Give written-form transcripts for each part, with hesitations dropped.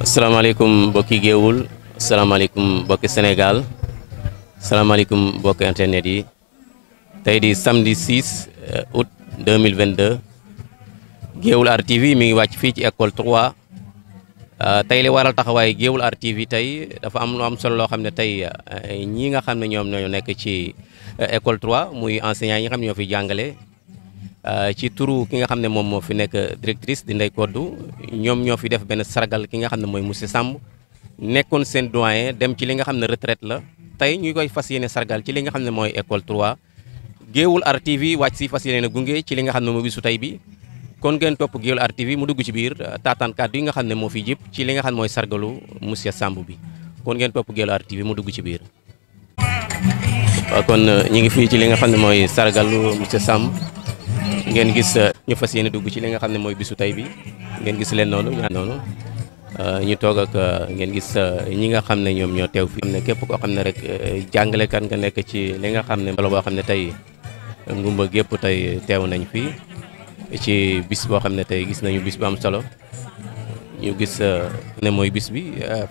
asalaamaaleykum mbokki Géewul asalaamaaleykum mbokki Sénégal asalaamaaleykum mbokki internet yi tey di samedi 6 août 2022 Géewul Art TV mi ngi wàcc fii ci école 3 tey li waral taxawaay Géewul Art TV tey dafa am lu am solo loo xam ne tey ñii nga xam ne ñoom ñoo nekk ci école 3 muy enseignants yi nga xam ne ñoo fi jàngale ci turu ki nga xam ne moom moo fi nekk directrice di Ndeye Codou ñoom ñoo fi def benn sargal ki nga xam ne mooy monsieur Samb nekkoon seen doyen dem ci li nga xam ne retraite la tey ñu koy fas yéene sargal ci li nga xam ne mooy école 3 Géewul Art TV wàcc si fas yéene gunge ci li nga xam ne mooy bisu tey bi kon ngeen topp Géewul Art TV mu dugg ci biir taataan kàddu yi nga xam ne moo fi jip ci li nga xam ne mooy sargalu monsieur Samb bi kon ngeen topp Géewul Art TV mu dugg ci biir. waaw kon ñu ngi fii ci li nga xam ne mooy sargalu monsieur Samb ngeen gis ñu fas yéene dugg ci li nga xam ne mooy bisu tey bi ngeen gis leen noonu ñu toog ak ngeen gis ñi nga xam ne ñoom ñoo teew fii ne képp koo xam ne rek jàngalekat nga nekk ci li nga xam ne mbala boo xam ne tey ngumba gépp tey teew nañ fii ci bis boo xam ne tey gis nañu bis bu am solo ñu gis ne mooy bis bi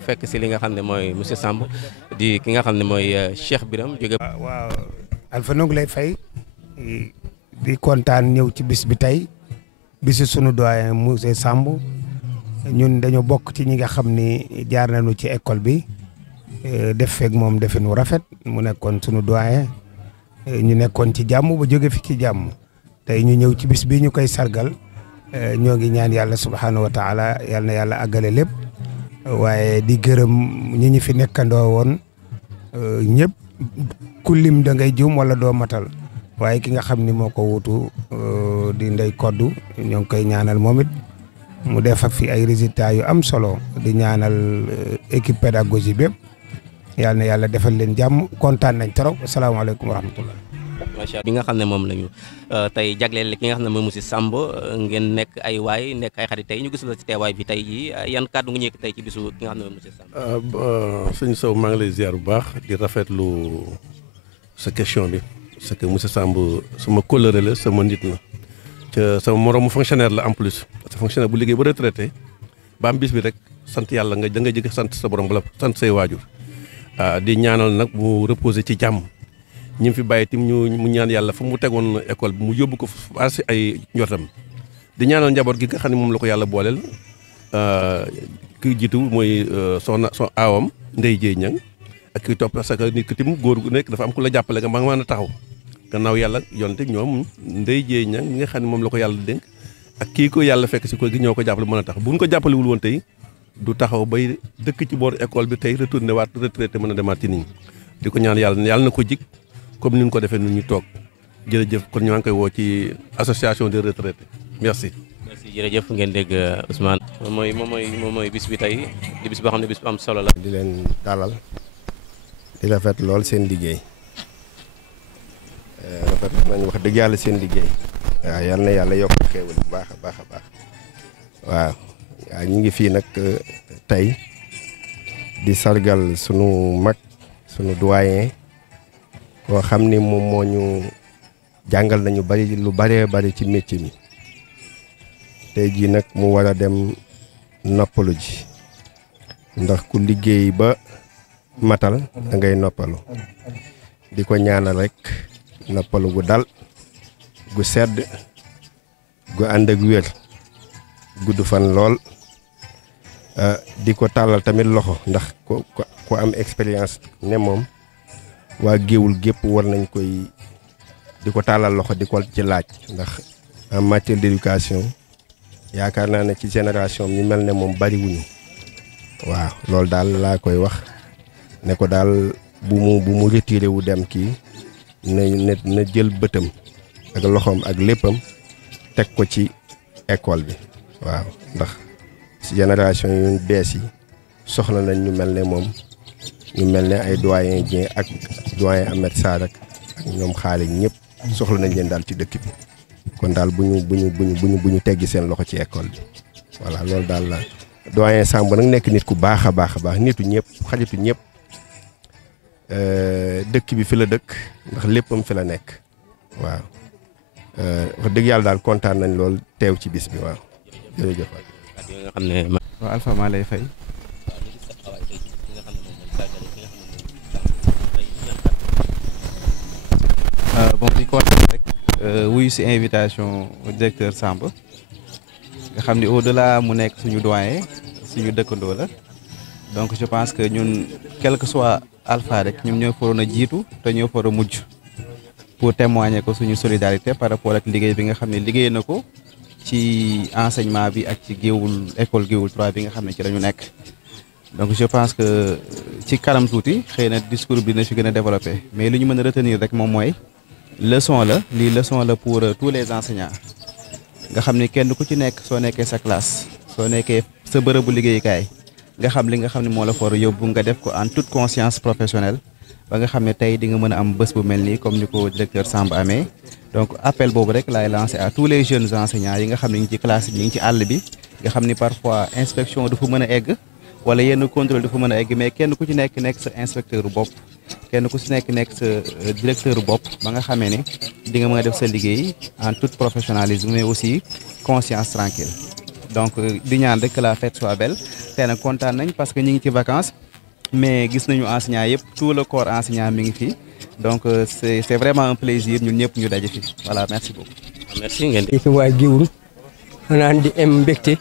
fekk si li nga xam ne mooy monsieur Samb di ki nga xam ne mooy Cheikh Biram jóge waaw Alpha noo ngi lay fay di kontaan ñëw ci bis bi tey bisu sunu doyen monsieur Samb ñun dañoo bokk ci ñi nga xam ni jaar nañu ci école bi def feeg moom defin wu rafet mu nekkoon sunu doyen ñu nekkoon ci jàmm ba jóge fi ci jàmm tey ñu ñëw ci bis bi ñu koy sargal ñoo ngi ñaan yàlla subhaanahu wa taala yal na yàlla àggale lépp waaye di gërëm ñi ñu fi nekkandoo woon ñëpp ku lim da ngay juum wala doo matal waaye ki nga xam ni moo ko wuutu di Ndeye Codou ñoo ngi koy ñaanal moom it mu def ak fi ay résultats yu am solo di ñaanal équipe pédagogique bépp yal na yàlla defal leen jàmm kontaan nañ trop asalaamaaleykum wa rahmatullah. macha allah bi nga xam ne moom lañu tey jagleel ki nga xam ne mooy monsieur Samb ngeen nekk ay waay nekk ay xarit tey ñu gis la ci teewaay bi tey jii yan kàddu nga ñëkk tey ci bisu ki nga xam ne mooy monsieur Samb. sëñ Sow maa ngi lay ziar bu baax di rafetlu sa question bi parce que monsieur Samb sama kóllëre la sama nit la ca sama moroomu fonctionnaire la en plus parce que fonctionnaire bu liggéey ba retraité ba am bis bi rek sant yàlla nga da nga jëkk sant sa borom bala sant say waajur di ñaanal nag mu reposer ci jàmm. ñi fi bàyyi tim mu ñaan yàlla fu mu tegoon école bi mu yóbbu ko asi ay njortam di ñaanal njaboot gi nga xam ne moom la ko yàlla booleel ki jiitu mooy soxna aawam Ndeye Dieye Niang ak ki topp parce que nit ki tim góor gu nekk dafa am ku la jàppale nga ma nga mën a taxaw gannaaw yàlla yonte ñoom Ndeye Dieye Niang ñi nga xam ne moom la ko yàlla dénk ak kii ko yàlla fekk si ko gi ñoo ko jàppale mën a tax bu ñu ko jàppalewul woon tey du taxaw bay dëkk ci booru école bi tey retourné waat retraité mën a demaat ci nit ñi di ko ñaan yàlla na ko jig comme ni ñu ko defee nu ñu toog jërëjëf kon ñu ngi koy woo ci association des retraités merci. merci jërëjëf ngeen dégg Ousmane. moom mooy bis bi tey di bis boo xam ne bis bu am solo la. di leen dalal di rafet lool seen liggéey rafet nañ wax dëgg yàlla seen liggéey. waaw yal na yàlla yokk xéewal bu baax a baax a baax waaw ñu ngi fii nag tey di sargal sunu mag sunu doyen. boo xam ni moom moo ñu jàngal nañu bari lu baree bari ci métier mi tey jii nag mu war a dem noppalu ji ndax ku liggéey ba matal da ngay noppalu di ko ñaanal rek noppalu gu dal gu sedd gu ànd ak wér gudd fan lool di ko tàllal tamit loxo ndax ku am expérience ne moom waa Géewul gépp war nañ koy di ko tàllal loxo di ko ci laaj ndax en matière d'éducation yaakaar naa ne ci génération ñu mel ne moom bariwuñu waaw loolu daal laa koy wax ne ko daal bu mu retiré wu dem kii na jël bëtam ak loxoom ak léppam teg ko ci école bi waaw ndax ci génération yu bees yi soxla nañ ñu mel ne moom ñu mel ne ay doyen Dieng ak doyen Ahmed Sarr ak ñoom xaale ñëpp soxla nañ leen daal ci dëkk bi kon daal bu ñu teggi seen loxo ci école bi voilà loolu daal la doyen Samb nag nekk nit ku baax a baax nitu ñëpp xaritu ñëpp dëkk bi fi la dëkk ndax léppam fi la nekk waaw wax dëgg yàlla daal kontaan nañ lool teew ci bis bi waaw jërëjëf. nga xam ne waaw Alpha maa lay fay wuyu ci invitation directeur Samb nga xam ni au-delà mu nekk suñu doyen suñu dëkkandoo la donc je pense que ñun quel que soit alpha rek ñun ñoo faroon a jiitu te ñoo faroon a mujj pour témoigner ko suñu solidarité par rapport ak liggéey bi nga xam ne liggéey na ko ci enseignement bi ak ci Géoul école Géoul 3 bi nga xam ne ci la ñu nekk. donc je pense que ci kanam tuuti xëy na discours bi dina ci gën a développé mais li ñu mën a retenir rek moom mooy leçon la lii leçon la pour tous les enseignants nga xam ni kenn ku ci nekk soo nekkee sa classe soo nekkee sa bërëbu liggéeyukaay nga xam li nga xam ne moo la for yóbbu nga def ko en toute conscience professionnelle ba nga xam ne tey di nga mën a am bés bu mel nii comme ni ko directeur Samb amee. donc appel boobu rek laay lancé à tous les jeunes enseignants yi nga xam ne ñu ngi ci classe yi ñu ngi ci àll bi nga xam ni parfois inspection du fa mën a egg. wala yenn contrôle dafa mën a egg mais kenn ku ci nekk sa inspecteur bopp kenn ku ci nekk sa directeur bopp ba nga xamee ne di nga mën a def sa liggéey en tout professionnalisme mais aussi conscience tranquille donc di ñaan rek que la fête soit belle tey nag kontaan nañ parce que ñu ngi ci vacances mais gis nañu enseignants yëpp tout le corps enseignant mi ngi fi donc c'est vraiment un plaisir ñun ñëpp ñu daje fi voilà merci beaucoup. merci ngeen di. waa Géoul xanaa di am mbégte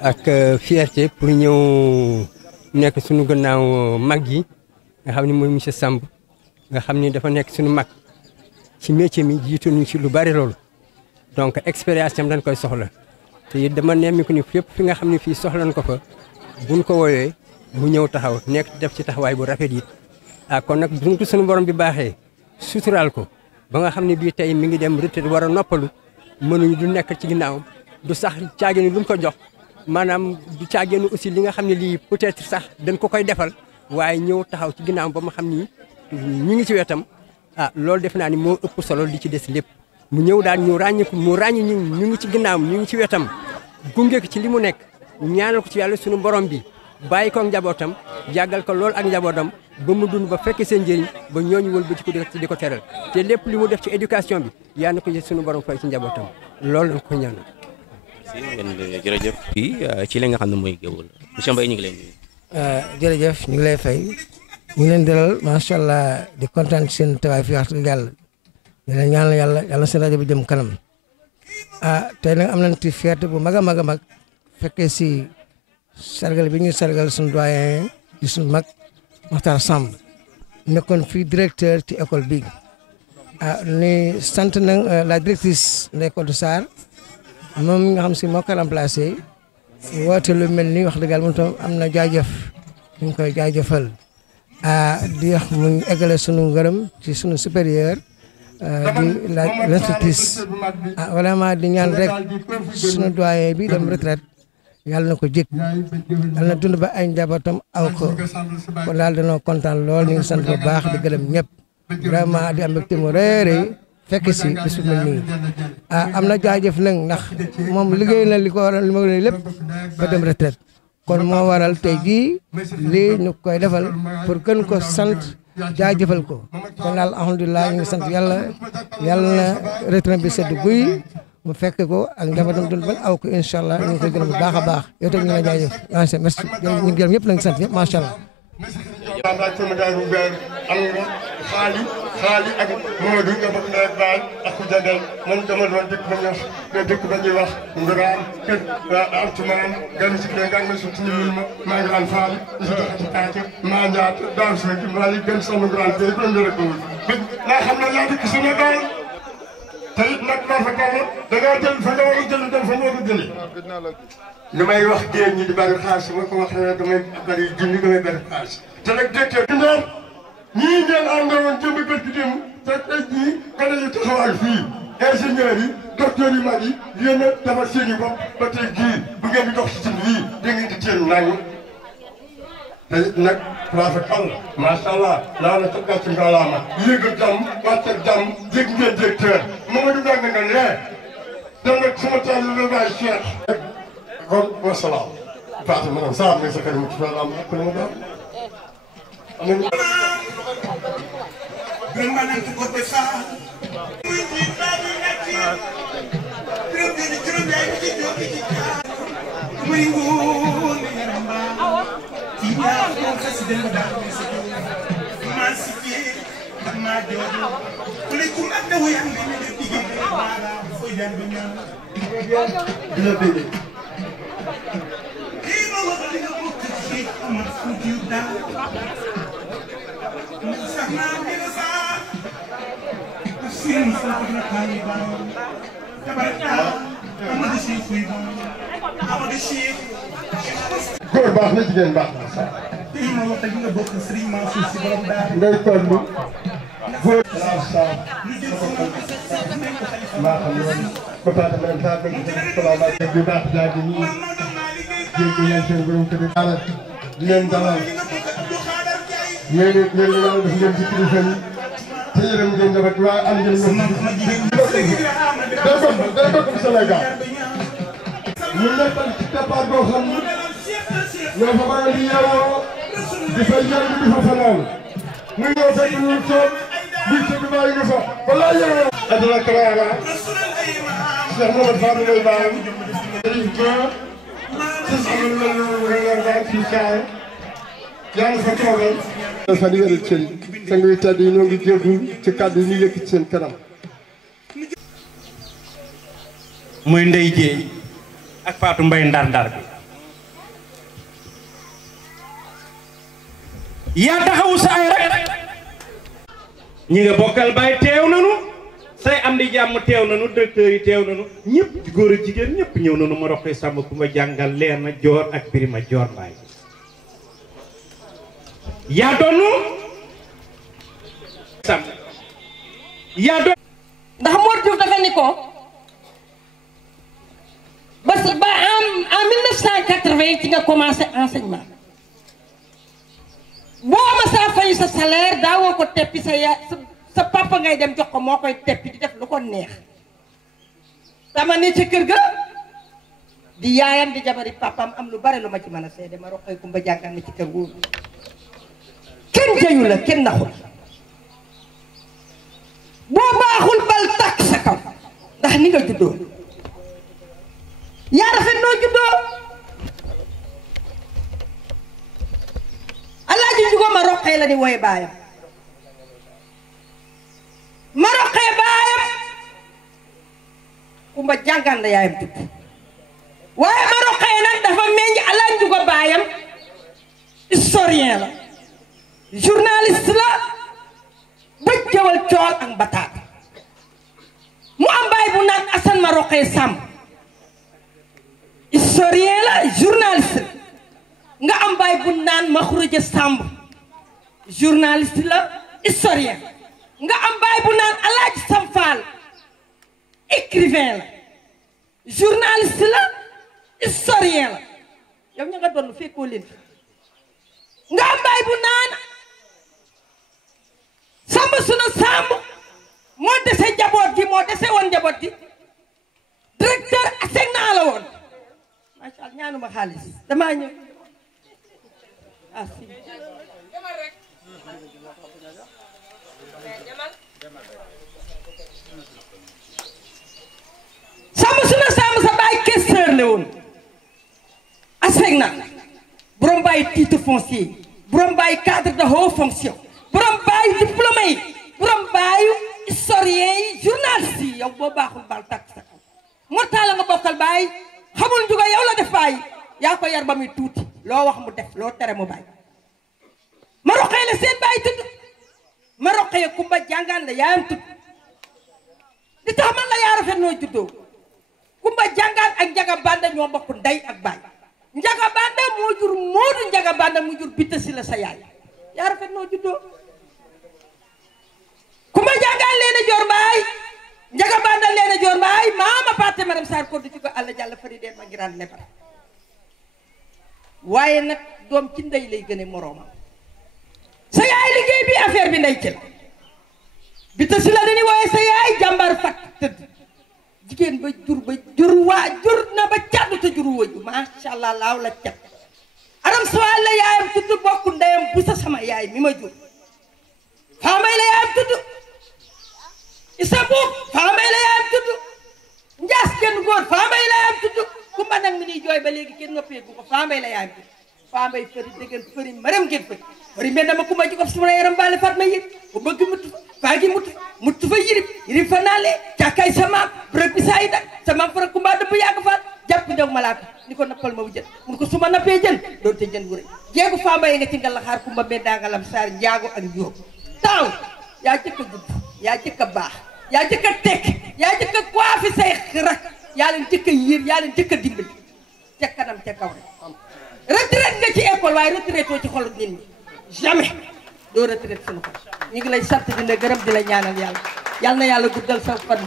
ak fierté pour ñëw nekk suñu gannaaw mag yi nga xam ne mooy monsieur Samb nga xam ni dafa nekk suñu mag ci métier mi jiitu ñu ci lu bari loolu donc expérience am dañ koy soxla te it dama nemmiku ni fépp fi nga xam ne fii soxlan ko fa buñ ko woowee mu ñëw taxaw nekk def ci taxawaay bu rafet it kon nag buñ ko suñu borom bi baaxee suturaal ko ba nga xam ne bii tey mi ngi dem retraite war a noppalu mënuñu du nekk ci ginnaaw du sax caagi ni luñ ko jox maanaam du caagéenu aussi li nga xam ne lii peut-être sax dañ ko koy defal waaye ñëw taxaw ci ginnaaw ba ma xam ni ñu ngi ci wetam loolu def naa ni moo ëpp solo li ci des lépp mu ñëw daal ñu ràññeeku mu ràññi ñu ngi ci ginnaaw ñu ngi ci wetam gunge ko ci li mu nekk ñaanal ko ci yàlla suñu borom bi bàyyi ko ak njabootam jàggal ko lool ak njabootam ba mu dund ba fekk seen njëriñ ba ñooñu wël ba ci ko di ko teral te lépp li mu def ci éducation bi yaa na ko suñu borom fay ci njabootam loolu lañ ko ñaanal. jërëjëf kii ci li nga xam ne mooy Géoul monsieur Mbaye ñu ngi leen nuyu. jërëjëf ñu ngi lay fay ñu ngi leen dalal macha allah di kontaan ci seen tawaay fii wax dëgg yàlla di leen ñaanal yàlla seen rajo bi jëm kanam tey nag am nañ ci fierté bu mag a mag a mag fekkee si sargal bi ñuy sargal suñu doyen di suñu mag Makhtar Samb nekkoon fii directeur ci école bi ni sant na la directrice de l'école de Sarr moom mi nga xam si moo ko remplacé woote lu mel ni wax dëgg yàlla moom tam am na jaajëf ñu ngi koy jaajëfal di wax mu eggale sunu ngërëm ci sunu supérieur di l'institutrice vraiment di ñaan rek sunu doyen bi dem retraite yàlla na ko jëkk yàlla na dund ba ay njabootam aw ko kon daal dañoo kontaan lool ñu ngi sant bu baax di gërëm ñëpp vraiment di am mbégte mu rëy fekk si bis bu mel nii am na jaajëf nag ndax moom liggéey na li ko waral li ma lépp ba dem retraite kon moo waral tey jii lii ñu koy defal pour gën ko sant jaajëfal ko kon daal alhamdulilah ñu ngi sant yàlla na retraite bi sedd guy mu fekk ko ak njabootam dund ba aw ko incha allah ñu ngi koy gërëm bu baax a baax yow tamit ñu ngi lay jaajëf merci ñu ngi gërëm ñëpp la ngi sant ñëpp macha allah. xaali ak Mamadou nga bokk nawet baay ak ku jandeel man dama doon dëkk ba ñuy wax dëkk ba ñuy wax Nguraan kër Altumaan gan si kër nga su tiñul maa ngi daan faali si doxati taate maa njaat daaw si rek maa ngi gën sama Nguraan tey ko ndër ko laa xam ne yaa dëkk Sénégal tey nag maa fa kaw da ngaa jël fa nga war a jël dem fa nga war a jëlee li may wax géej ñi di bari xaalis ma ko wax ne damay bari junni damay bari xaalis te nag directeur ñii ngeen àndoon jëmb bët gi dem te tey jii xale yi taxawal fii ingénieurs yi docteurs yu mag yi yéen a defar seen i bopp ba tey jii bu ngeen di dox si suñu fii da ngeen di teel nañu te nag rafetal macha allah laa na tëggal ci ngalaama yéeg a jàmm wàcc ak jàmm dégg ngeen directeur Mamadou Ganga nga ne da nga sama taal lu la bàyyi Cheikh kon wasalaam Fatou maanaam saa am nga sa kër mu ci fa am ak ma daal permanente côté Sarr. muy jiit baa muy nekk juróom-yaay bi ci jóg ci jaar. muy nguur mi yaram baa. ci ñaar moom xas dem daal di sa jóg. maa si biir ndax maa jooju. ku ne ku mag da wuy am li ñu def jigéen. góor baax na jigéen baax na ngay toll góor maa xam ne ba tax na leen saa bëgg salaamaaleykum bi baax jaa ngi nii jéggi leen seen borom kër yi di leen dalal yéen it yéen ñi def ngeen ci kilifa yi te yërëm ngeen njaboot waaye am ngeen ñoom day bokk Sénégal ñu nekkal ci départ boo xam ni ñoo fa war a di yeewoo di fa yëngu di fa fanaan mu ñëw fekk ñu toog buy tëdd bàyyi ñu fa balaa yeewoo. Adama Karaara Cheikh Mohamed Fadou Mbaye Baam Serigne Ba sës amul la ñu fii kaay yaa ngi fa toogal. fan yële cëri sang yu tedd yi ñoo ngi jéegul ci kàddu yi ñu yëkk ci seen kanam. muy Ndeye Dieye ak Fatou Mbaye ndar-ndar bi yaa taxawu sa ay rek ñi nga bokkal baay teew nanu say am di jàmm teew nanu directeur yi teew nanu ñëpp góor ak jigéen ñëpp ñëw nanu ma roqee sàmm ku ma jàngal leer na joor ak birima joor mbaay yaa doonu sàmm yaa doon ndax Mor Diouf dafa ni ko ba en 1980 ci nga commencé enseignement boo ma saa fayu sa salaire daawoo ko teppi sa papa ngay dem jox ko moo koy teppi di def lu ko neex dama ne ci kër ga di yaayam di jabari papam am lu bare lu ma ci mën a seede ma roqoy kumba jàngal na ci kër googu kenn jëyu la kenn naxul boo baaxul bal tàkk sa kaw ndax ni nga juddoo yaa rafet noo juddoo Alaaji Njugo ma roqee la ni wooye baayam ma roqee baayam kumba jàngaan la yaayam tudd waaye ma roqee nag dafa meññ Alaaji Njugo baayam historien la journaliste la bëj jëwal cool ak bataat mu am baay bu naan Assane ma roqee Samb historien la journaliste nga am baay bu naan Makhouredia Samb journaliste la historien nga am baay bu naan Alaaji Sam Fall écrivain la journaliste la historien la yow ña nga doon fekkoo leen nga am baay bu naan Samb Suna Samb moo dese njaboot gi moo dese woon njaboot gi directeur ASECNA la woon macha allah ñaanuma xaalis damaa ñëw ah si Samb Suna Samb sa baay questeur la woon ASECNA borom baay titre foncier borom baay cadre de haute fonction borom baayu diplômé yi borom baayu historien yi journaliste yi yow boo baaxul baal takk sa kaw moo taala nga bokkal baay xamul Njugo yow la def baay yaa ko yar ba muy tuuti loo wax mu def loo tere mu baay ma roqee la seen baay tudd ma roqee kumba jàngaan la yaayam tudd li tax man la yaa rafet noo juddoo kumba jàngaan ak Njaga Banda ñoo bokk ndey ak baay Njaga Banda moo jur Moodu Njaga Banda mu jur Bitta Si la sa yaay yaa rafet noo juddoo kumba jàngaan leena joor mbaay Njaga Banda leena joor mbaay maama Paate Maram Sarr ko du ci ko àlla jàll fari deen ma ngiraan lebar waaye nag doom ci ndey lay gëne moroomam sa yaay liggéey bi affaire bi ndey ci la Bitta Si la dañuy wooye sa yaay jàmbar fakk tëdd jigéen ba jur waa jur na ba caddu te juru wëju masha Allah laaw la cat aram sawal la yaayam tudd bokku ndeyam bu sa sama yaay mi ma jur faamay la yaayam tudd isa buub faamay la yaayam tudd njaas kenn góor faamay la yaayam tudd kumba nag mi niy jooy ba léegi kenn noppeegu ko faamay la yaayam tudd faamay fëri dëggan fëri maram ngeen fëri mel dama kumba jikof suma yaram baale Fatma yi bu bëgg mu faagi mut fa yirib fa naale càkkaay sama bërëb bi saa yi dak sama fara kumba dëpp yàgg faal jàpp ndew malaaka ni ko nappal ma bu jën mun ko su ma nappee jën doon te jën wu rëy jeegu faambaye nga ci nga laxaar kumba bee dangalam saar njaago ak njóob taaw yaa jëkk a judd yaa jëkk a baax yaa jëkk a tekk yaa jëkk a coiffé say rak yaa leen jëkk a yiir yaa leen jëkk a dimbali ca kanam ca kaw rek retraite nga ci école waaye retraite oo ci xolu nit ñi jamais doo retraite sunu ko ñu ngi lay sant di la gërëm di la ñaanal yàlla yal na yàlla guddal sa fan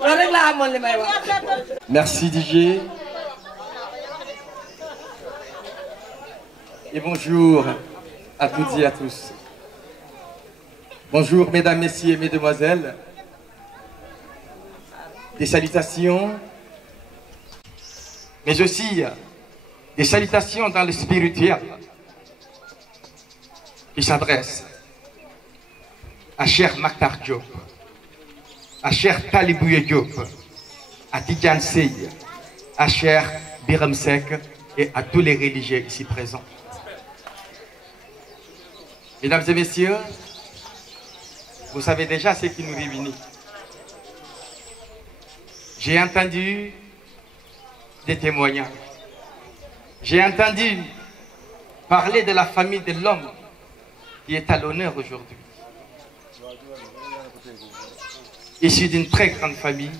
loolu rek laa amoon li may wax. Merci Didier. Et bonjour à toutes et à tous. Bonjour mesdames, messieurs et mesdemoiselles. Des salutations, mais aussi des salutations dans le spirituel qui s'adressent à Cheikh Makhtar Diop, à Cheikh Talibouye Diop, à Tidiane Sey, à Cheikh Biram Seck et à tous les religieux ici présents. Mesdames et messieurs, vous savez déjà ce qui nous réunit. J'ai entendu des témoignages. J'ai entendu parler de la famille de l'homme qui est à l'honneur aujourd'hui. Issu d'une très grande famille,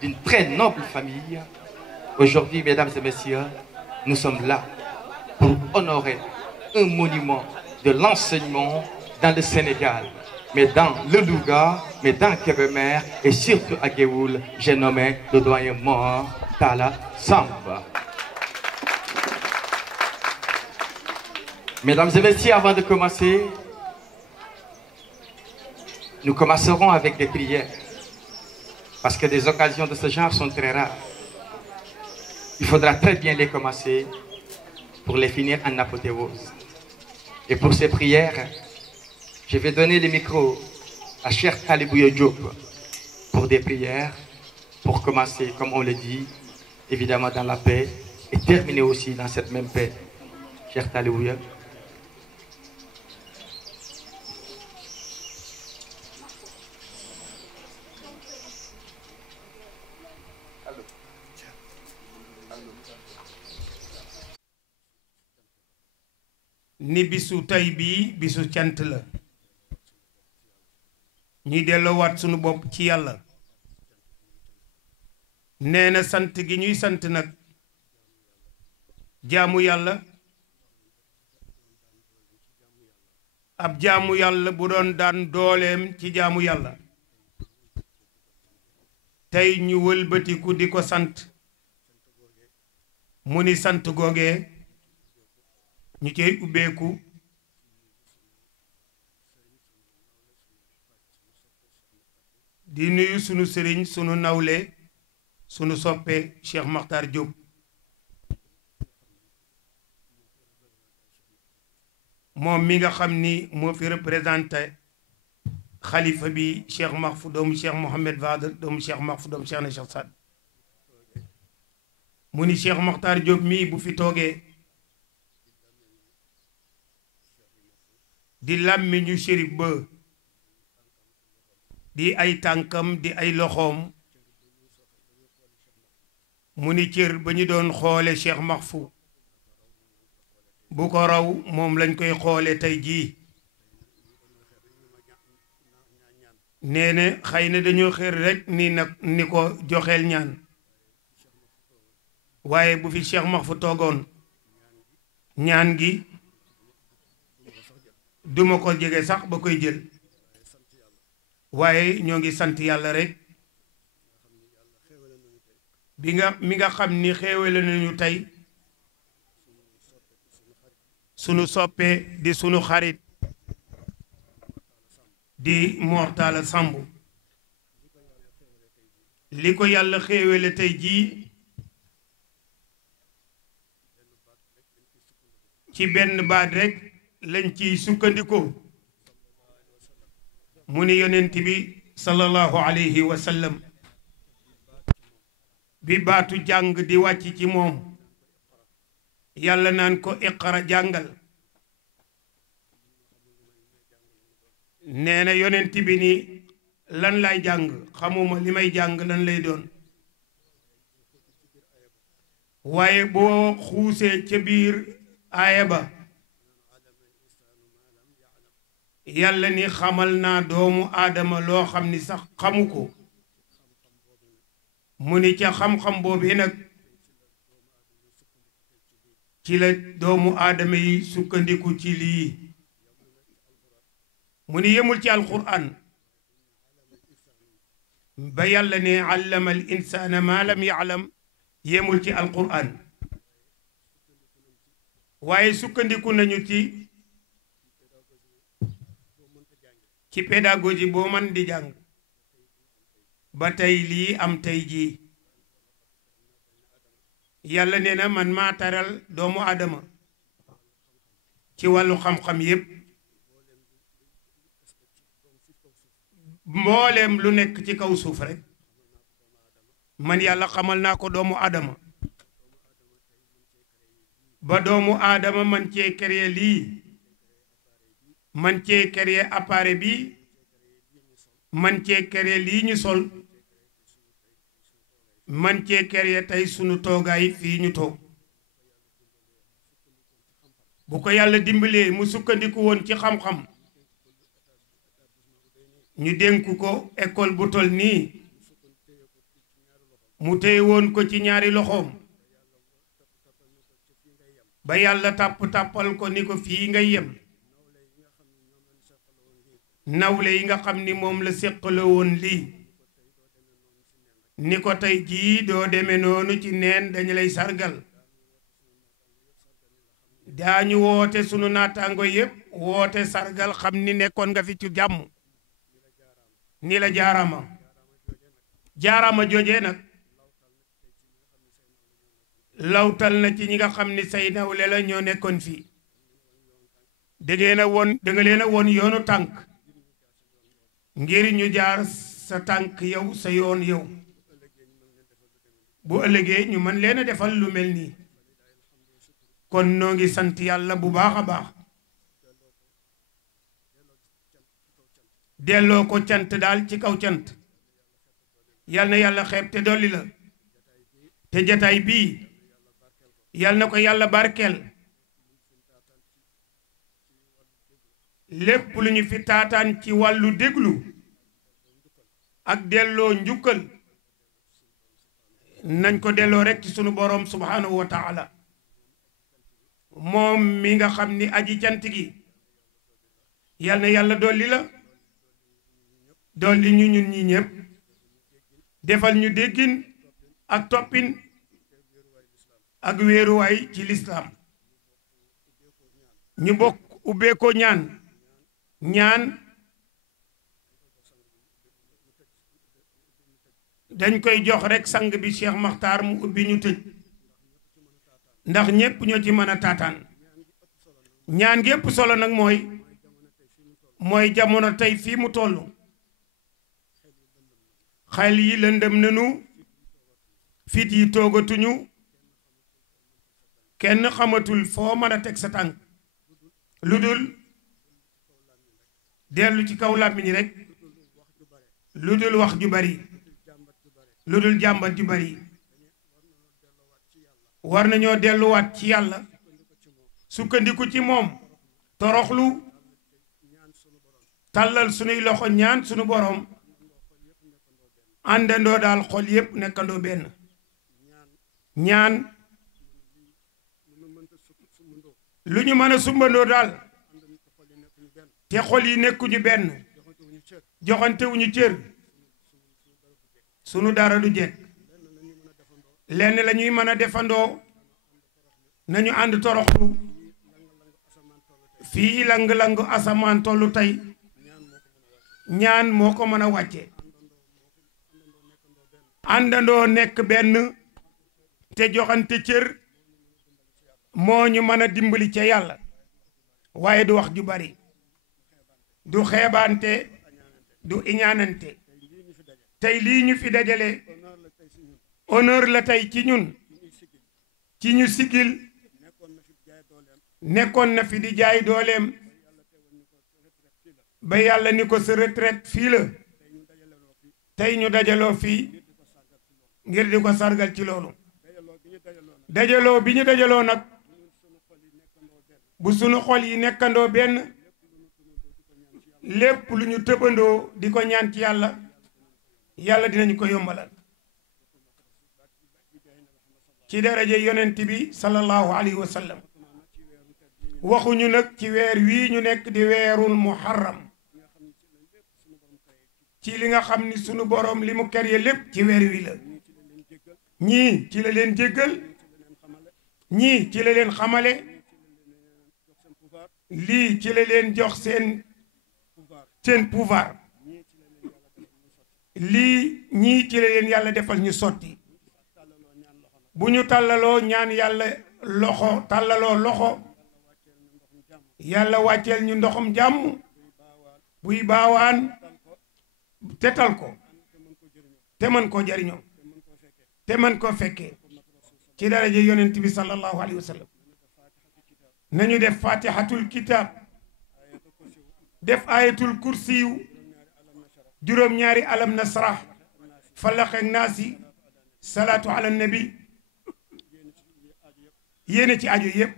d'une très noble famille. Aujourd'hui, mesdames et messieurs, nous sommes là pour honorer un monument de l'enseignement dans le Sénégal, mais dans le Louga, mais dans Kébémer et surtout à Géoul, j'ai nommé le doyen Mor Talla Samba. Mesdames et messieurs, avant de commencer, nous commencerons avec des prières, parce que des occasions de ce genre sont très rares. Il faudra très bien les commencer pour les finir en apothéose. Et pour ces prières, je vais donner le micro à Cheikh Talibouye Diop pour des prières, pour commencer, comme on le dit, évidemment dans la paix, et terminer aussi dans cette même paix. Cheikh Talibouye. ni bisu tay bii bisu cant la ñuy delloowaat sunu bopp ci yàlla nee na sant gi ñuy sant nag jaamu yàlla ab jaamu yàlla bu doon daan dooleem ci jaamu yàlla tey ñu wëlbatiku di ko sant mu ni sant googee ñu cey ubbeeku di nuyu sunu sëriñ sunu nawle sunu soppe Cheikh Makhtar Diop moom mi nga xam ni moo fi représenté xalifa bi Cheikh Mahfou doomu Cheikh Mohamed Vadel doomu Cheikh Mahfou doomu Cheikh na Cheikh Saad mu ni Cheikh Makhtar Diop mii bu fi toogee di làmmiñu Chérif Ba di ay tànkam di ay loxoom mu ni cër ba ñu doon xoole Cheikh Mahfou bu ko raw moom lañ koy xoole tey jii nee na xëy na dañoo xër rek ni ko joxeel ñaan waaye bu fi Cheikh Mahfou toogoon ñaan gi duma ko jege sax ba koy jël waaye ñoo ngi sant yàlla rek mi nga xam ni xéewale nañu tey sunu soppe di sunu xarit di Mor Talla Samb li ko yàlla xéewale tey jii ci benn baat rek lañ ciy sukkandikoo mu ni yonent bi sallallahu alayhi wa sallam bi baatu jàng di wàcc ci moom yàlla naan ko iqra jàngal nee na yonent bi ni lan lay jàng xamuma li may jàng lan lay doon waaye boo xuusee ca biir aaya ba yàlla ni xamal naa doomu aadama loo xam ni sax xamu ko mu ni ca xam-xam boobu nag ci la doomu aadama yi sukkandiku ci lii mu ni yemul ci alquran ba yàlla ne allama al insana ma lam ya'lam yemul ci alquran waaye sukkandiku nañu ci pédagogie boo man di jàng ba tey lii am tey jii yàlla nee na man maa taral doomu aadama ci wàllu xam-xam yépp mbooleem lu nekk ci kaw suuf rek man yàlla xamal naa ko doomu aadama ba doomu aadama man cee créer lii man cee créer appareil bi man cee créer lii ñu sol man cee créer tey sunu toogaay fii ñu toog bu ko yàlla dimbalee mu sukkandiku woon ci xam-xam ñu dénk ko école bu tol nii mu téye woon ko ci ñaari loxoom ba yàlla tàpp-tàppal ko ni ko fii ngay yem nawle yi nga xam ni moom la séqale woon lii ni ko tey jii doo demee noonu ci neen dañu lay sargal daañu woote sunu naataango yépp woote sargal xam ni nekkoon nga fi ci jàmm ni la jaarama jaarama joojee nag lawtal na ci ñi nga xam ni say nawle la ñoo nekkoon fii da nga leen a woon yoonu tànk ngir ñu jaar sa tànk yow sa yoon yow bu ëllëgee ñu mën leen a defal lu mel nii kon noo ngi sant yàlla bu baax a baax delloo ko cant daal ci kaw cant yal na yàlla xeeb te dolli la te jataay bii yal na ko yàlla barkeel lépp lu ñu fi taataan ci wàllu déglu ak delloo njukkal nañ ko delloo rek ci sunu boroom subhanahu wa taala moom mi nga xam ni aji cant gi yal na yàlla dolli la dolli ñu ñun ñi ñëpp defal ñu déggin ak toppin ak wéeruwaay ci lislaam ñu bokk ubbee ko ñaan dañ koy jox rek sang bi Cheikh Makhtar mu ubbi ñu tëj ndax ñépp ñoo ci mën a taataan ñaan gépp solo nag mooy jamono tey fii mu toll xel yi lëndëm nanu fit yi toogatuñu kenn xamatul foo mën a teg sa tànk lu dul dellu ci kaw làmmiñ rek lu dul wax ju bari lu dul jàmbat ju bari war nañoo delluwaat ci yàlla sukkandiku ci moom toroxlu tàllal sunuy loxo ñaan sunu boroom àndandoo daal xol yépp nekkandoo benn ñaan lu ñu mën a sumbandoo daal te xol yi nekkuñu benn joxantewuñu cër sunu dara du jekk lenn la ñuy mën a defandoo nañu ànd toroxlu fii lang-lang asamaan tollu tey ñaan moo ko mën a wàcce àndandoo nekk benn te joxante cër moo ñu mën a dimbali ca yàlla waaye du wax ju bari du xeebaante du iñaanante tey lii ñu fi dajale honneur la tey ci ñun ci ñu sigil nekkoon na fi di jaay dooleem ba yàlla ni ko sa retraite fii la tey ñu dajaloo fii ngir di ko sargal ci loolu dajaloo bi ñu dajaloo nag bu sunu xol yi nekkandoo benn lépp lu ñu tëbandoo di ko ñaan ci yàlla yàlla dinañu ko yombalal ci daraje yonent bi sallallahu alayhi wa sallam waxuñu nag ci weer wii ñu nekk di weerul muharram ci li nga xam ni sunu borom li mu kéré lépp ci weer wi la ñii ci la leen jéggal ñii ci la leen xamale lii ci la leen jox seen pouvoir lii ñii ci la leen yàlla defal ñu sotti bu ñu tàllaloo ñaan yàlla loxo tàllaloo loxo yàlla wàcceel ñu ndoxum jàmm buy baawaan tetal ko te mën koo jariñoo te mën koo fekkee ci daraje yonent bi sallallahu alayhi wa sallam nañu def fatihatul kitab def ayatul kursiyu juróom-ñaari alam nasrah falaq ak naasi salaatu ala nabi yéene ci aju yëpp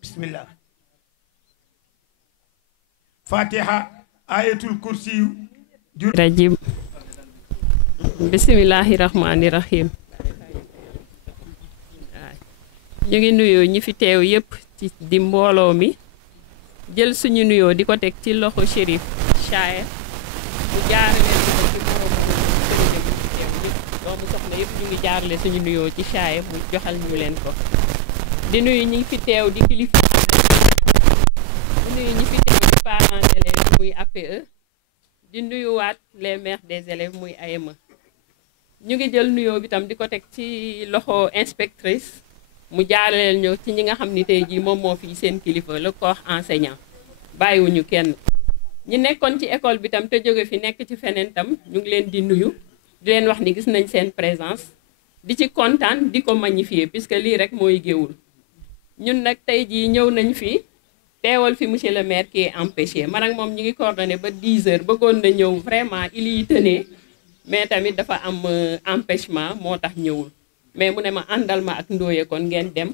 bismillah fatiha ayatul kursiyu rajim bismillahi rahmani rahim ñu ngi nuyoo ñi fi teew yépp ci di mbooloo mi jël suñu nuyoo di ko teg ci loxo Chérif Chaer mu jaarale ko ci moroom teew yëpp doomu soxna yëpp ñu ngi jaarale suñu nuyoo ci Chaer mu joxal ñu leen ko di nuyu ñi fi teew di kilifa di nuyu ñi fi teew di parents d'élèves muy APE di nuyuwaat les mères des élèves muy AME ñu ngi jël nuyoo bi tam di ko teg ci loxo inspectrice mu jaaraleel ñëw ci ñi nga xam ni tey jii moom moo fi seen kilifa le corps enseignant bàyyiwuñu kenn ñi nekkoon ci école bi tam te jóge fi nekk ci feneen tam ñu ngi leen di nuyu di leen wax ni gis nañ seen présence di ci kontaan di ko magnifier puisque lii rek mooy géewul ñun nag tey jii ñëw nañ fi teewal fi monsieur le maire qui est empêché man ak moom ñu ngi coordonné ba 10 heures bëggoon na ñëw vraiment il y tenait mais tamit dafa am empêchement moo tax ñëwul mais mu ne ma àndal ma ak ndóoye kon ngeen dem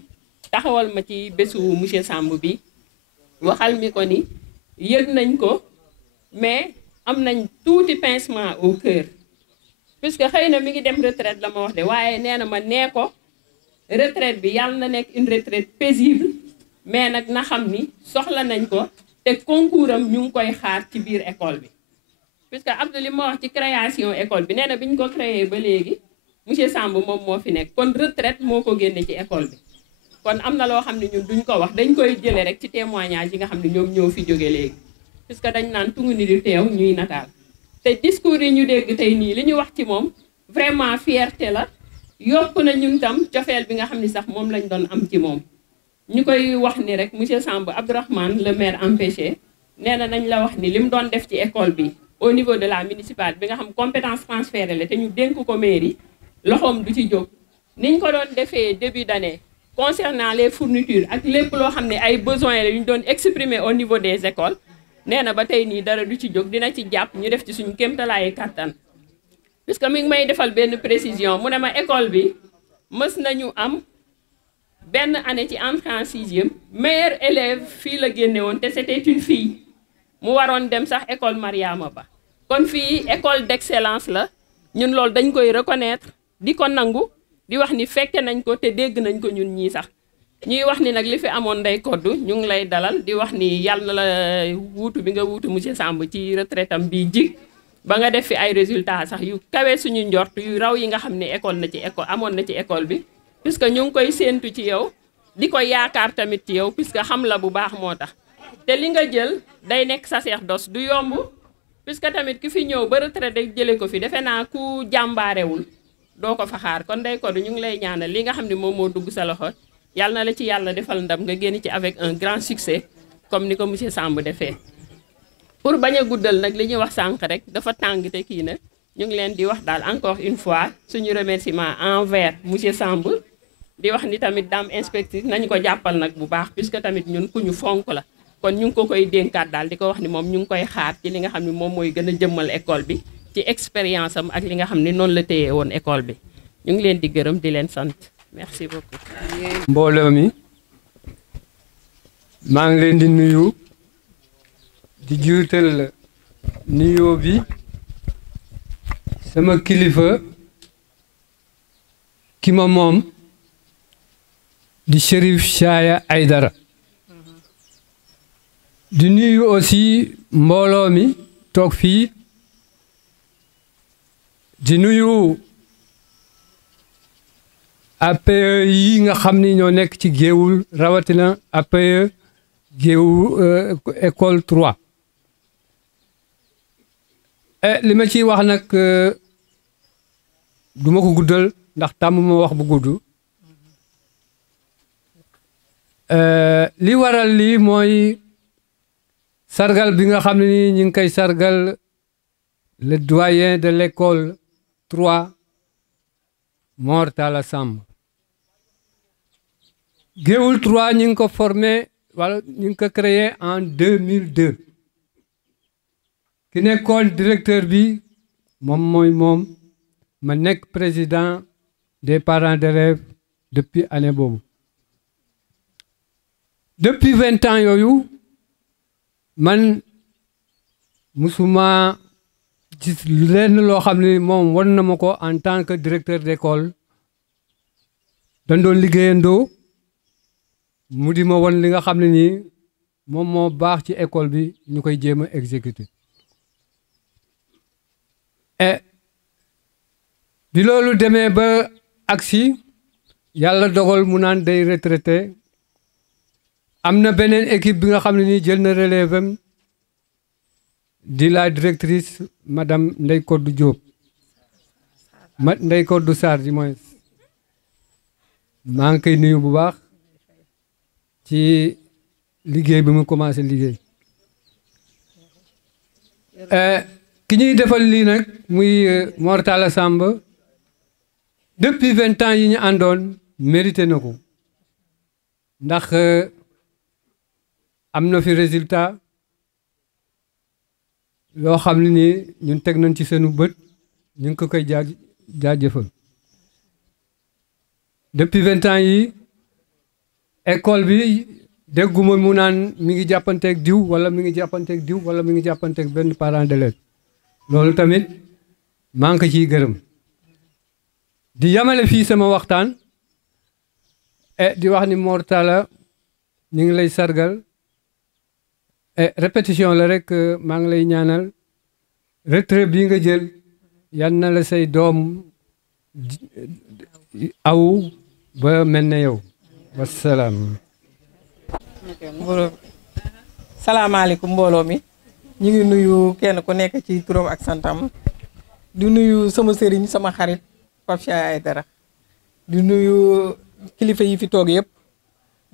taxawal ma ci bésu monsieur Samb bi waxal mi ko ni yëg nañ ko mais am nañ tuuti pincement au cœur puisque xëy na mi ngi dem retraite la ma wax de waaye nee na ma nee ko retraite bi yàlla na nekk une retraite paisible mais nag na xam ni soxla nañ ko te concours am ñu ngi koy xaar ci biir école bi puisque Abdou li ma wax ci création école bi nee na bi ñu ko créé ba léegi monsieur Samb moom moo fi nekk kon retraite moo ko génne ci école bi kon am na loo xam ne ñun duñ ko wax dañ koy jëlee rek ci témoignage yi nga xam ne ñoom ñoo fi jóge léegi puisque dañ naan tungu ni di teew ñuy nataal te discours yi ñu dégg tey nii li ñu wax ci moom vraiment fierté la yokk na ñun tam cofeel bi nga xam ne sax moom lañ doon am ci moom ñu koy wax ni rek monsieur Samb Abdourahmane le maire empêché nee na nañ la wax ni li mu doon def ci école bi au niveau de la municipalité bi nga xam compétence transférée la te ñu dénk ko mairie loxoom du ci jóg niñ ko doon defee début d'année concernant les fournitures ak lépp loo xam ne ay besoins la ñu doon exprimer au niveau des écoles nee na ba tey nii dara du ci jóg dina ci jàpp ñu def ci suñu kéemtalaayu kàttan puisque mi ngi may defal benn précision mu ne ma école bi mës nañu am benn année ci entrée en 6e meilleur élève fii la génne woon te c'était une fille mu waroon dem sax école Mariama Ba kon fii école d'excellence la ñun loolu dañ koy reconnaître di ko nangu di wax ni fekke nañ ko te dégg nañ ko ñun ñii sax ñuy wax ni nag li fi amoon Ndeye Codou ñu ngi lay dalal di wax ni yàlla la wuutu bi nga wuutu monsieur Samb ci retraite am bi jig ba nga def fi ay résultats sax yu kawe suñu njort yu raw yi nga xam ne école na ci école amoon na ci école bi puisque ñu ngi koy séentu ci yow di ko yaakaar tamit ci yow puisque xam la bu baax moo tax te li nga jël day nekk sacerdoce du yomb puisque tamit ki fi ñëw ba retraite jëlee ko fi defe naa ku jàmbaarewul doo ko fa xaar kon Ndeye Codou ñu ngi lay ñaanal li nga xam ne moom moo dugg sa loxo yàlla na la ci yàlla defal ndam nga génn ci avec un grand succès comme ni ko monsieur Samb defee. pour bañ a guddal nag li ñuy wax sànq rek dafa tàng te kii na ñu ngi leen di wax daal encore une fois suñu remerciement envers monsieur Samb di wax ni tamit dame inspectrice nañu ko jàppal nag bu baax puisque tamit ñun ku ñu fonk la kon ñu ngi ko koy dénkaat daal di ko wax ni moom ñu ngi koy xaar ci li nga xam ne moom mooy gën a jëmmal école bi ci expérience am ak li nga xam ne noonu la téye woon école bi ñu ngi leen di gërëm di leen sant merci beaucoup. mbooloo mi maa ngi leen di nuyu di jiital nuyoo bi sama kilifa ki ma moom di Chérif Chaya Aïdara di nuyu aussi mbooloo mi toog fii di nuyu APE yi nga xam ni ñoo nekk ci Géoul rawatina APE Géoul école 3 li ma ciy wax nag du ma ko guddal ndax tàmm ma wax bu gudd li waral lii mooy sargal bi nga xam ne ni ñu ngi koy sargal le doyen de l'école 3 Mor Talla Samb Géoul 3 ñu ngi ko formé wala ñu ngi ko créé en 2002 ki nekkoon directeur bi moom ma nekk président des parents d'élèves depuis année boobu depuis 20 ans yooyu man musuma gis lenn loo xam ne moom won na ma ko en tant que directeur d'école dañ doon liggéeyandoo mu di ma won li nga xam ne nii moom moo baax ci école bi ñu koy jéem a exécuter et bi loolu demee ba agsi yàlla dogal mu naan day retraité am na beneen équipe bi nga xam ne nii jël na relève am di la directrice madame Ndeye Codou Diop Ndeye Codou Sarr di mooy maa ngi koy nuyu bu baax ci liggéey bi mu commencé liggéey ki ñuy defal lii nag muy Mor Talla Samb depuis 20 ans yi ñu àndoon mérité na ko ndax am na fi résultat loo xam ne nii ñun teg nañ ci seenu bët ñu ngi ko koy jaajëfal depuis 20 ans yi école bi dégguma mu naan mi ngi jàppanteeg diw wala mi ngi jàppanteeg diw wala mi ngi jàppanteeg benn parent d'élève loolu tamit maa ngi ko ciy gërëm di yamale fii sama waxtaan di wax ni Mor Talla ñu ngi lay sargal répétition la rek maa ngi lay ñaanal retrait bii nga jël yal na la say doom aw ba mel ne yow wasalaam. salaamaaleykum mbooloo mi ñu ngi nuyu kenn ku nekk ci turam ak santam di nuyu sama sëriñ sama xarit Pape Cheikh Aïdara di nuyu kilifa yi fi toog yëpp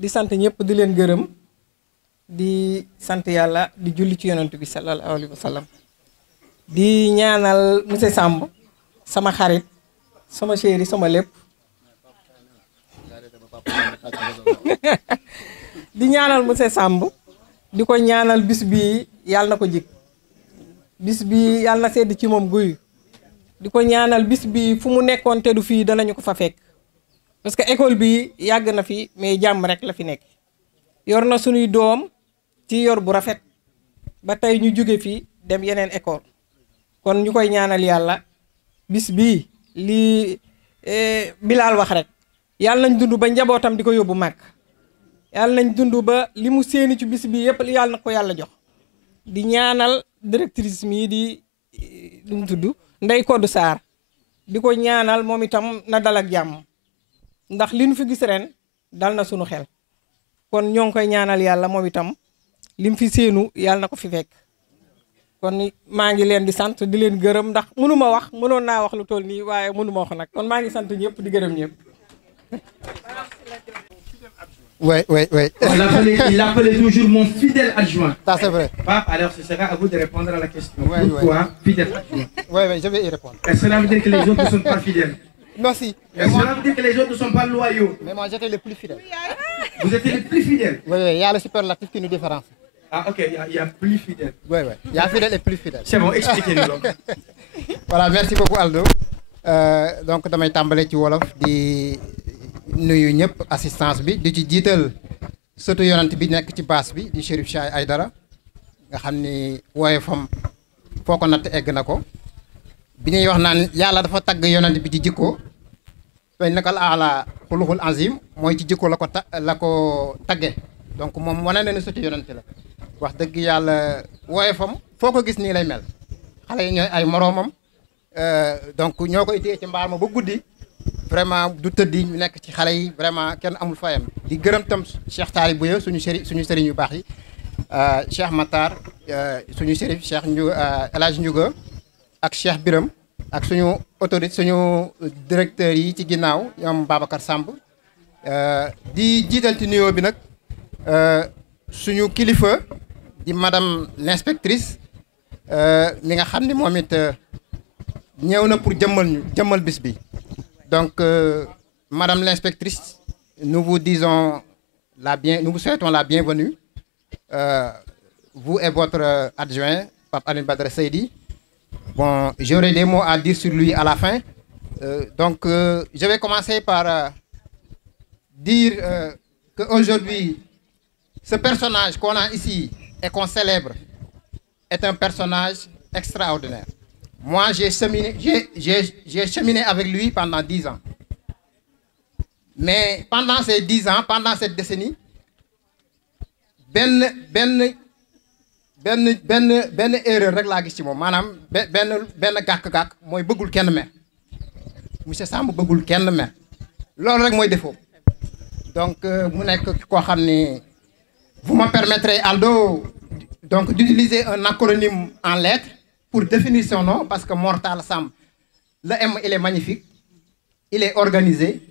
di sant ñëpp di leen gërëm di sant yàlla di julli ci yonent bi sallallahu alayhi wa sallam di ñaanal monsieur Samb sama xarit sama chéri sama lépp di ñaanal monsieur Samb di ko ñaanal bis bi yàlla na ko jik bis bi yàlla na sedd ci moom guy di ko ñaanal bis bi fu mu nekkoon te du fii danañu ko fa fekk parce que école bi yàgg na fi mais jàmm rek la fi nekk yor na suñuy doom ci yor bu rafet ba tey ñu jóge fi dem yeneen école kon ñu koy ñaanal yàlla bis bii lii Bilal wax rek yàlla nañ dund ba njabootam di ko yóbbu màgg yàlla nañ dund ba li mu séeni ci bis bii yëpp yàlla na ko yàlla jox di ñaanal directrice mii di lu mu tudd Ndeye Codou Sarr di ko ñaanal moom itam na dal ak jàmm ndax li nu fi gis ren dal na sunu xel kon ñoo ngi koy ñaanal yàlla moom itam lim fi séenu yàlla na ko fi fekk kon maa ngi leen di sant di leen gërëm ndax mënuma wax mënoon naa wax lu toll nii waaye mënuma wax nag kon maa ngi sant ñëpp di gërëm ñëpp. Ouais. Il appelait toujours mon fidèle adjoint. Ça, c'est vrai. Pape, alors ce sera à vous de répondre à la question. Pourquoi fidèle adjoint? Oui, je vais y répondre. Et cela veut dire que les autres ne sont pas fidèles? Non, si. Et cela veut dire que les autres ne sont pas loyaux? Mais moi, j'étais le plus fidèle. Vous étiez le plus fidèle? Oui, il y a le superlatif qui nous différencie. Ah, ok, il y a plus fidèle. Oui, oui, il y a fidèle et plus fidèle. C'est bon, expliquez-nous donc. Voilà, merci beaucoup Aldo. Donc damay tàmbale ci wolof di nuyu ñëpp assistance bi di ci jiital surtout yonent bi nekk ci baas bi di Chérif Chaye Aïdara nga xam ni wooye fam foo ko natt egg na ko bi ñuy wax naan yàlla dafa tagg yonent bi ci jikko feeñ nakal ala xuluxul azim mooy ci jikko la ko tagge donc moom wane na ni surtout yonent la wax dëgg yàlla wooye fam foo ko gis nii lay mel xale yi ñooy ay moroomam donc ñoo koy téye ci mbaar ma ba guddi vraiment du tëddi ñu nekk ci xale yi vraiment kenn amul fayam di gërëm tam Cheikh Taari Bouya suñu sëriñ yu baax yi Cheikh Matar suñu sëriñ Cheikh El Hadj Ndiouga ak Cheikh Biram ak suñu autorité suñu directeurs yi ci ginnaaw ñoom Babacar Samb di jiital ci nuyoo bi nag suñu kilifa di madame l'inspectrice mi nga xam ne moom it ñëw na pour jëmmal bis bi donc madame l'inspectrice nous vous souhaitons la bienvenue vous et votre adjoint Pape Alioune Badara Seydi. Bon, j'aurai des mots à dire sur lui à la fin donc je vais commencer par dire qu'aujourd'hui ce personnage qu'on a ici et qu'on célèbre est un personnage extraordinaire. Moi, j'ai cheminé avec lui pendant 10 ans. Mais pendant ces 10 ans, pendant cette décennie, benn erreur rek laa gis ci moom maanaam benn gàkk-gàkk mooy bëggul kenn mer monsieur Samb bëggul kenn mer loolu rek mooy défaut donc mu nekk koo xam ni vous me permettrez Aldo donc d'utiliser un acronyme en lettres pour définir son nom, parce que Mortal Samb, le M, il est magnifique, il est organisé,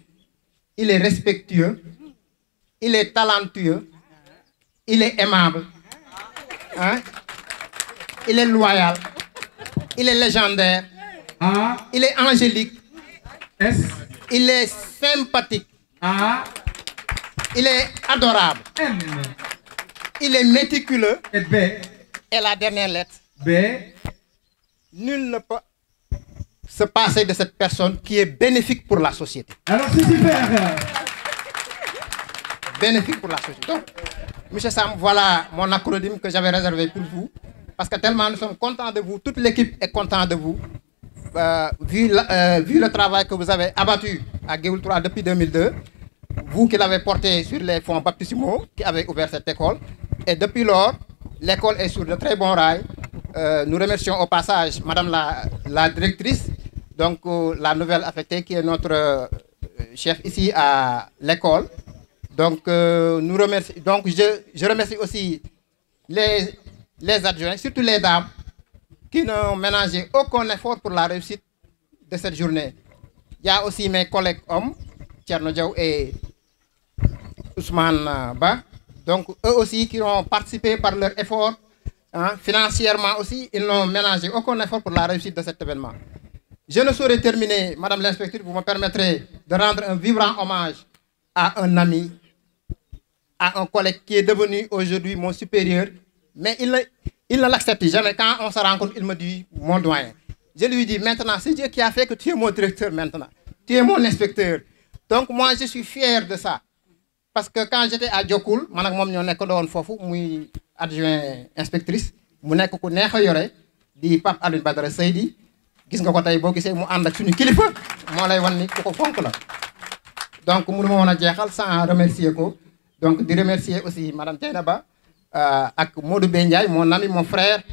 il est respectueux, il est talentueux, il est aimable, hein? Il est loyal, il est légendaire, il est angélique, il est sympathique, il est adorable, il est méticuleux, et la dernière lettre, B. Nul ne peut se passer de cette personne qui est bénéfique pour la société. Alors c'est super. Bénéfique pour la société. Donc, monsieur Samb, voilà mon acronyme que j'avais réservé pour vous. Parce que tellement nous sommes contents de vous, toute l'équipe est contente de vous. Vu le travail que vous avez abattu à Gueoul 3 depuis 2002, vous qui l'avez porté sur les fonds baptismaux, qui avez ouvert cette école, et depuis lors, l'école est sur de très bons rails. Nous remercions au passage madame la directrice, donc la nouvelle affectée qui est notre chef ici à l'école. Donc nous remercions, donc je remercie aussi les adjoints, surtout les dames qui n'ont ménagé aucun effort pour la réussite de cette journée. Il y a aussi mes collègues hommes, Thierno Diaw et Ousmane Ba, donc eux aussi qui ont participé par leur effort. Hein, financièrement aussi, ils n'ont ménagé aucun effort pour la réussite de cet événement. Je ne saurais terminer, madame l'inspectrice, vous me permettrez de rendre un vibrant hommage à un ami, à un collègue qui est devenu aujourd'hui mon supérieur, mais il ne l'accepte jamais. Quand on se rencontre, il me dit mon doyen. Je lui dis maintenant, c'est Dieu qui a fait que tu es mon directeur maintenant. Tu es mon inspecteur. Donc moi, je suis fier de ça. Parce que quand j'étais à Diokoul, man ak moom ñoo nekk doon foofu muy adjoint inspectrice mu nekk ku neex a yore di Pape Alioune Badara Seydi gis nga ko tey boo gisee mu ànd ak suñu kilifa moo lay wan ni ku ko fonk la. Donc mënu ma woon a jeexal sans remercier ko donc di remercier aussi madame Dieynaba ak Modou Bendiaye mon ami mon frère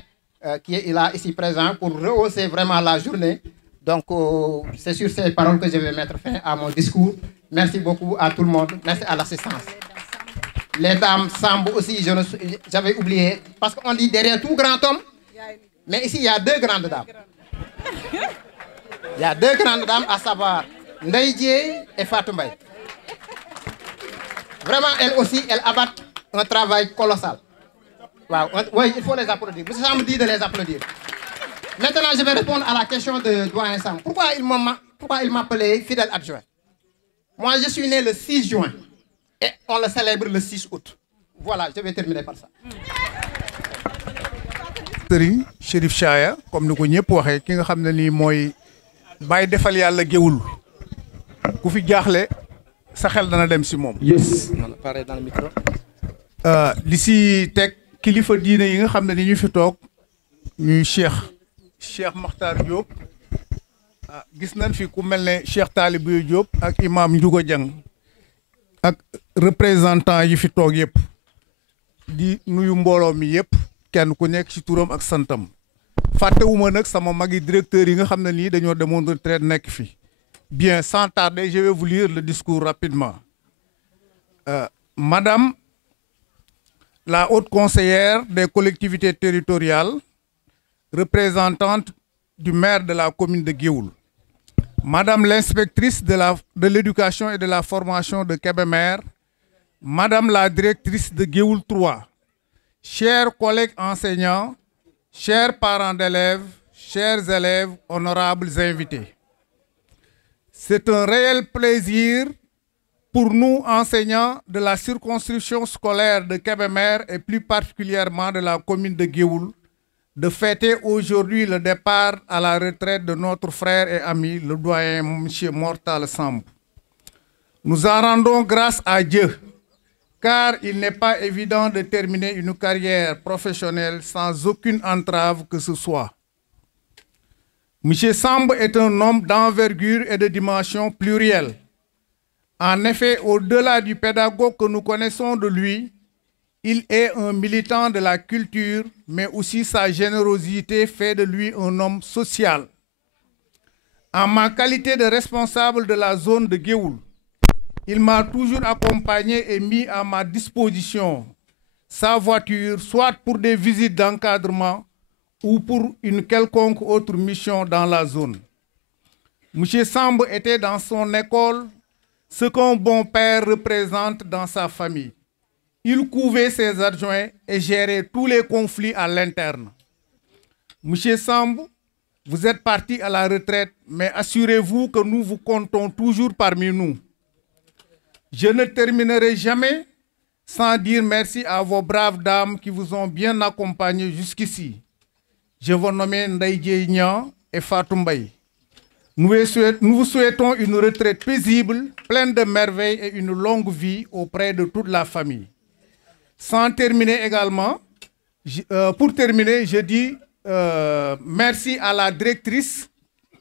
qui est là ici présent pour rehausser vraiment la journée. Donc c'est sur ces paroles que je vais mettre fin à mon discours. Merci beaucoup à tout le monde. Merci à l'assistance. Les dames Samb aussi, j'avais oublié. Parce qu'on dit derrière tout grand homme. Mais ici, il y a deux grandes dames. Il y a deux grandes dames, à savoir Ndeye Dieye et Fatou Mbaye. Vraiment, elles aussi, elles abattent un travail colossal. Wow. Oui, il faut les applaudir. Monsieur Samb dit de les applaudir. Maintenant, je vais répondre à la question de doyen Samb. Pourquoi il m'appelait fidèle adjoint? Moi, je suis né le 6 juin et on le célèbre le 6 août. Voilà, je vais terminer par ça. sëriñ Chérif Chaya comme ni ko ñëpp waxee ki nga xam ne nii mooy bàyyi defal yàlla géwul ku fi jaaxle sa xel dana dem si moom. yes. li si teg kilifa diine yi nga xam ne ni ñu fi toog ñuy Cheikh Makhtar Diop gis nañ fi ku mel ne Cheikh Talibou Diop ak imam Ndiouga Dieng ak représentant yi fi toog yëpp di nuyu mbooloo mi yëpp kenn ku nekk ci turam ak santam fàttewuma nag sama magi directeur yi nga xam ne nii dañoo demoon retraite nekk fi. Bien, sans tarder, je vais vous lire le discours rapidement. Madame la haute conseillère des collectivités territoriales, représentante du maire de la commune de Géoul, Madame l'inspectrice de l'éducation et de la formation de Kébémer, Madame la directrice de Géoul 3, chers collègues enseignants, chers parents d'élèves, chers élèves, honorables invités. C'est un réel plaisir pour nous, enseignants de la circonscription scolaire de Kébémer et plus particulièrement de la commune de Géoul, de fêter aujourd'hui le départ à la retraite de notre frère et ami, le doyen M. Mortal Samb. Nous en rendons grâce à Dieu, car il n'est pas évident de terminer une carrière professionnelle sans aucune entrave que ce soit. M. Samb est un homme d'envergure et de dimension plurielle. En effet, au-delà du pédagogue que nous connaissons de lui, il est un militant de la culture, mais aussi sa générosité fait de lui un homme social. En ma qualité de responsable de la zone de Géoul, il m'a toujours accompagné et mis à ma disposition sa voiture, soit pour des visites d'encadrement, ou pour une quelconque autre mission dans la zone. M. Samb était dans son école ce qu'un bon père représente dans sa famille. Il couvait ses adjoints et gérait tous les conflits à l'interne. M. Samb, vous êtes parti à la retraite, mais assurez-vous que nous vous comptons toujours parmi nous. Je ne terminerai jamais sans dire merci à vos braves dames qui vous ont bien accompagnés jusqu'ici. Je vous nomme Ndaïdje Niang et Fatou Mbaye. Nous vous souhaitons une retraite paisible, pleine de merveilles et une longue vie auprès de toute la famille. Sans terminer également, pour terminer, je dis merci à la directrice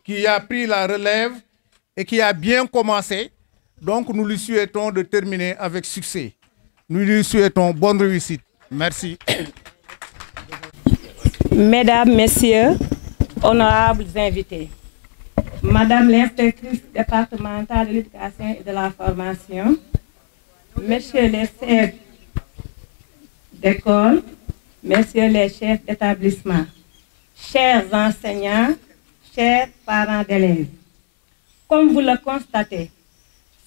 qui a pris la relève et qui a bien commencé. Donc nous lui souhaitons de terminer avec succès. Nous lui souhaitons bonne réussite. Merci. Mesdames, Messieurs, honorables invités, Madame l'inspectrice départementale de l'éducation et de la formation, Messieurs les chefs d'école, Messieurs les chefs d'établissement, chers enseignants, chers parents d'élèves, comme vous le constatez,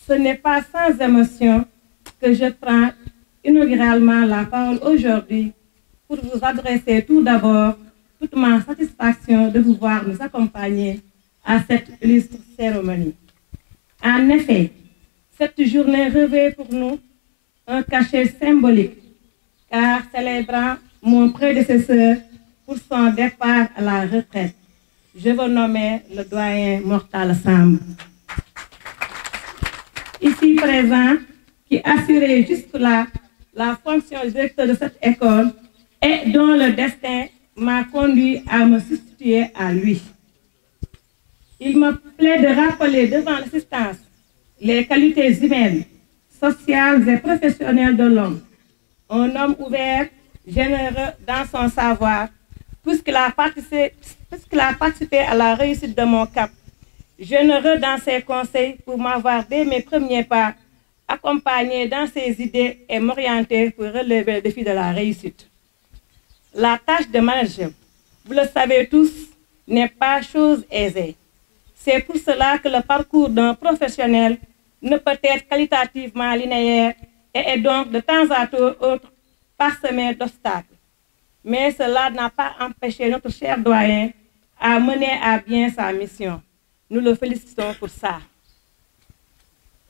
ce n'est pas sans émotion que je prends inauguralement la parole aujourd'hui pour vous adresser tout d'abord toute ma satisfaction de vous voir nous accompagner à cette illustre cérémonie. En effet, cette journée revêt pour nous un cachet symbolique, car célébrant mon prédécesseur pour son départ à la retraite, je veux nommer le doyen Mortal Samb. Ici présent, qui assurait jusque-là la fonction de directeur de cette école et dont le destin m'a conduit à me substituer à lui. Il me plaît de rappeler devant l'assistance les qualités humaines, sociales et professionnelles de l'homme. Un homme ouvert, généreux dans son savoir, puisqu'il a participé à la réussite de mon cap, généreux dans ses conseils pour m'avoir dès mes premiers pas accompagné dans ses idées et m'orienter pour relever le défi de la réussite. La tâche de manager, vous le savez tous, n'est pas chose aisée. C'est pour cela que le parcours d'un professionnel ne peut être qualitativement linéaire et est donc de temps à autre parsemé d'obstacles. Mais cela n'a pas empêché notre cher doyen à mener à bien sa mission. Nous le félicitons pour ça.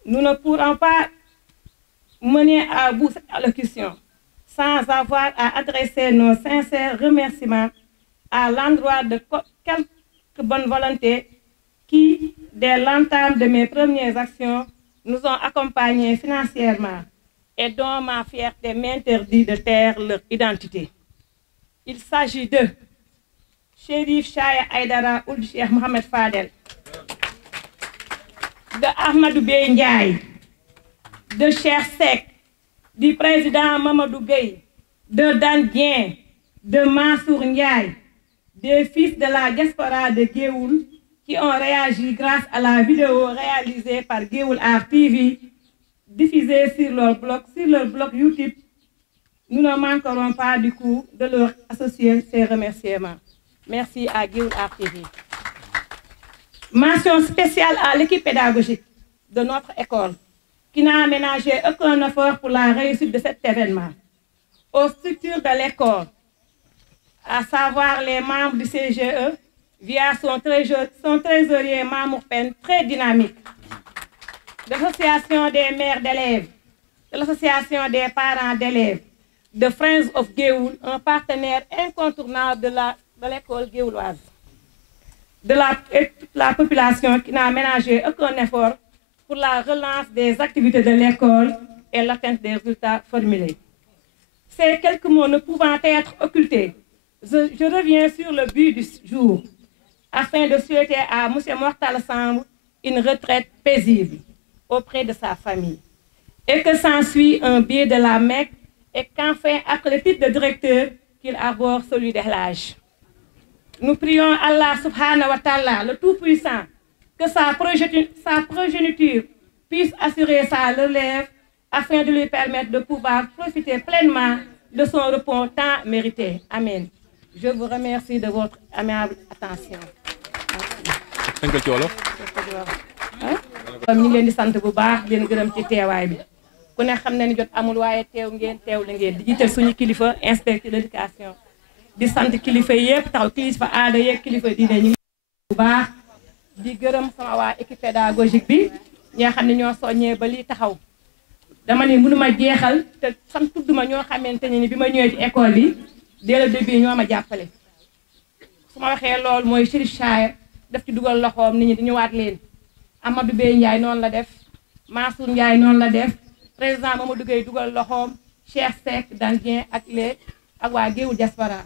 Nous ne pourrons pas mener à bout cette allocution sans avoir à adresser nos sincères remerciements à l'endroit de quelques bonnes volontés qui, dès l'entame de mes premières actions, nous ont accompagnés financièrement et dont ma fierté m'interdit de taire leur identité. Il s'agit de Chérif Chaya Aïdara Ould Cheikh Mohamed Fadel, de Ahmadou Bey Ndiaye, de Cheikh Seck, du président Mamadou Gueye, de Dan Dieng, de Mansour Ndiaye, des fils de la diaspora de Géoul qui ont réagi grâce à la vidéo réalisée par Géoul Art TV, diffusée sur leur blog YouTube. Nous ne manquerons pas du coup de leur associer ces remerciements. Merci à Géoul Art TV. Mention spéciale à l'équipe pédagogique de notre école qui n'a aménagé aucun effort pour la réussite de cet événement. Aux structures de l'école, à savoir les membres du CGE, via son trésorier Mamour Pen, très dynamique, de l'association des mères d'élèves, de l'association des parents d'élèves, de Friends of Géoul, un partenaire incontournable de l'école géouloise, de la population qui n'a ménagé aucun effort pour la relance des activités de l'école et l'atteinte des résultats formulés. Ces quelques mots ne pouvant être occultés, je reviens sur le but du jour, afin de souhaiter à M. Mortal Samb une retraite paisible auprès de sa famille, et que s'ensuit un billet de la Mecque, et qu'enfin, après le titre de directeur, qu'il arbore celui d'Elhadj. Nous prions Allah subhanahu wa ta'ala, le Tout-Puissant, que sa progéniture puisse assurer sa relève afin de lui permettre de pouvoir profiter pleinement de son repos tant mérité. Amen. Je vous remercie de votre aimable attention. ñu ngi leen di sant bu baax di leen gërëm ci teewaay bi ku ne xam na ni jot amul waaye teew la ngeen di jiital suñu kilifa inspecteur de l'éducation di sant kilifa yëpp taxaw kilifa aada yeeg kilifa diine ñu ngi bu baax di gërëm sama waa équipe pédagogique bi ñi nga xam ne ñoo soññee ba lii taxaw dama ne mënuma jeexal te sam tudduma ñoo xamante ni bi ma ñëwee ci école bi dès le début ñoo ma jàppale su ma waxee loolu mooy Chérif Chaya daf ci dugal loxoom nit ñi di ñëwaat leen Amadou Bey Ndiaye noonu la def Mansour Ndiaye noonu la def président Mamadou Gueye dugal loxoom Cheikh Seck Dan Dieng ak waa Géoul diaspora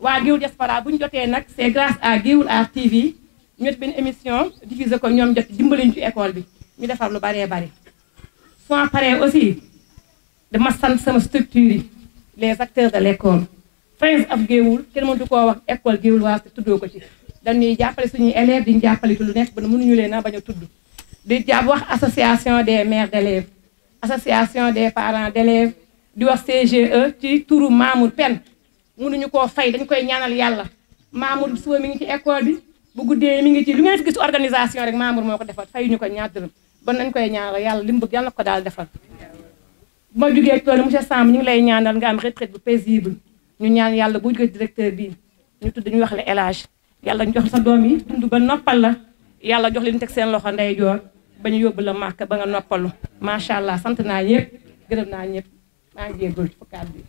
waa Géoul diaspora bu ñu jotee nag c'est grâce à Géoul Art TV ñu def benn émission diffusé ko ñoom jot dimbaliñ ci école bi ñu defar lu baree bari soo paree aussi dama sant sama structure yi les acteurs de l'école Friends of Géoul kenn mëntu koo wax école géouloise te tuddoo ko ci dañuy jàppale suñuy élèves di ñu jàppale ci lu nekk ba mënuñu leen a bañ a tudd di wax association des mères d'élèves association des parents d'élèves di wax CGE ci turu Mamour Pen mënuñu koo fay dañ koy ñaanal yàlla Mamour suba mi ngi ci école bi bu guddee mi ngi ci lu ngeen gis organisation rek Mamour moo ko defal fayuñu ko ñaar dërëm bon nañ koy ñaanal yàlla li mu bëgg yàlla na ko daal defal bu ma jugee tool monsieur Samb ñu ngi lay ñaanal nga am retraite bu paisible ñu ñaan yàlla bu jógee directeur bi ñu tudd ñu wax la Elhadj yàlla ñu jox sa doom yi dund ba noppal la yàlla jox leen teg seen loxo ndeyjoor ba ñu yóbbu la màkk ba nga noppalu macha allah sant naa ñëpp gërëm naa ñëpp maa ngi jégalu ci fukkaat bi